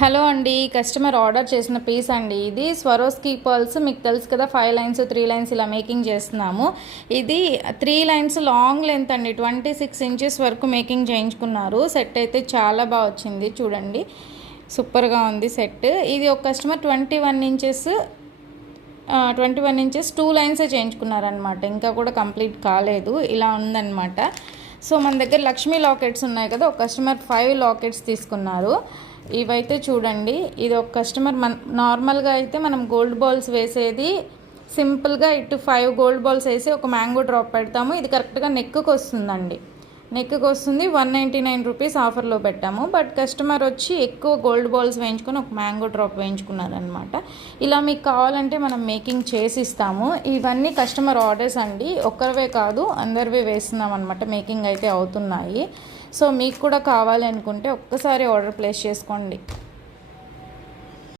Hello అండి, customer order చేసిన piece అండి. ఇది స్వరోస్కీ పర్ల్స్ మీకు తెలుసు కదా, 5 లైన్స్ 3 లైన్స్ ఇలా మేకింగ్ చేస్తున్నాము. ఇది 3 లైన్స్ లాంగ్ లెంత్ అండి, 26 ఇంచెస్ వరకు మేకింగ్ చేయించుకున్నారు. సెట్ అయితే చాలా బాగా వచ్చింది, చూడండి సూపర్గా ఉంది సెట్. ఇది ఒక కస్టమర్ 21 ఇంచెస్ 2 లైన్సే చేయించుకున్నారనమాట. ఇంకా కూడా కంప్లీట్ కాలేదు, ఇలా ఉందన్నమాట. సో మన దగ్గర లక్ష్మీ లాకెట్స్ ఉన్నాయి కదా, ఒక కస్టమర్ 5 లాకెట్స్ తీసుకున్నారు. ఇవైతే చూడండి, ఇది ఒక కస్టమర్ నార్మల్గా అయితే మనం గోల్డ్ బాల్స్ వేసేది సింపుల్గా ఇటు 5 గోల్డ్ బాల్స్ వేసి ఒక మ్యాంగో డ్రాప్ పెడతాము. ఇది కరెక్ట్గా నెక్కి వస్తుందండి, నెక్కి వస్తుంది. 199 రూపీస్ ఆఫర్లో పెట్టాము. బట్ కస్టమర్ వచ్చి ఎక్కువ గోల్డ్ బాల్స్ వేయించుకొని ఒక మ్యాంగో డ్రాప్ వేయించుకున్నారనమాట. ఇలా మీకు కావాలంటే మనం మేకింగ్ చేసి ఇస్తాము. ఇవన్నీ కస్టమర్ ఆర్డర్స్ అండి, ఒక్కరివే కాదు అందరివే వేస్తున్నాం అనమాట. మేకింగ్ అయితే అవుతున్నాయి. సో మీకు కూడా కావాలి అనుకుంటే ఒక్కసారి ఆర్డర్ ప్లేస్ చేసుకోండి.